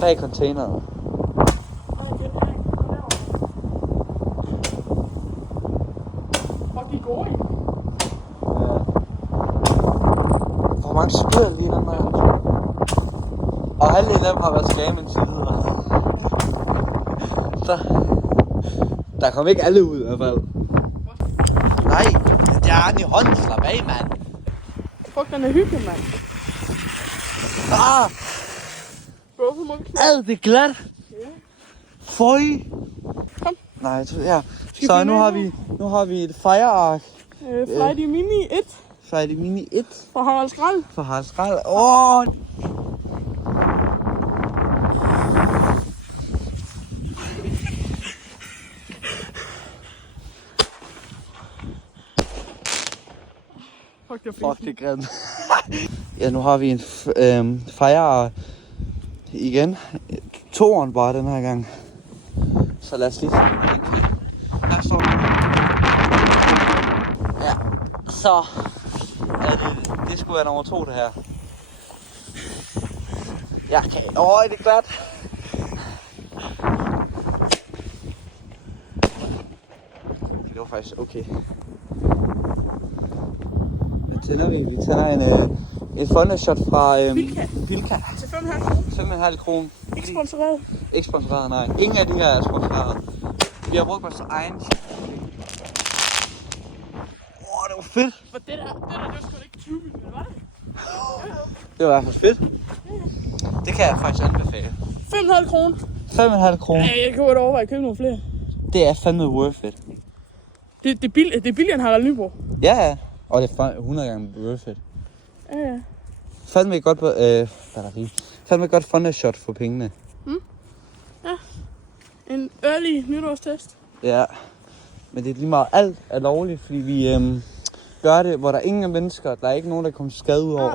bag containeren. Fuck, de er gode i. Ja. Hvor mange spil lige den der? Og halvdelen af dem har været scam indtil videre. Så der kom ikke alle ud i hvert fald. Nej, det er den i hånden. Slap af, mand. Fuck, den er hyggelig, mand. Ah! Bro, så må vi knække. Ad, det er glat. Ja. Føj. Kom. Nej, jeg tror, ja. Skal Så vi nu har vi et Fire Arc. Flighty Mini 1 Flighty Mini 1 fra Harald Skrald. for Harald Skrald. Åh! Fuck, det er Fuck, det er grimt. Ja, nu har vi en Fire Arc igen. Toeren bare den her gang. Så lad os lige se. Her står den. Ja, så det skulle være nummer 2 det her. Ja, okay. Det er glat. Det var faktisk okay. Hvad tænder vi? Vi tænder en Thundershot fra Bilka. Til 5,5 5,5 kroner. Ikke sponsoreret. Ikke sponsoreret, nej. Ingen af de her er sponsoreret. Vi har brugt vores egen. Det var fedt. For det der, det var sgu da ikke 20, men var det? Det var i hvert fald fedt. Det kan jeg faktisk anbefale. 5,5 kroner. 5,5 kroner. Ja, jeg kan godt overveje at købe nogle flere. Det er fandme worth it. Det er billigere end Harald Nyborg. Ja. Og det er 100 gange worth it. Ja. Fandme et godt batteri. Fandme et godt Thundershot for pengene. En early nytårstest. Ja. Men det er lige meget alt er lovligt, fordi vi gør det, hvor der er ingen mennesker. Der er ikke nogen, der kommer skade ud over.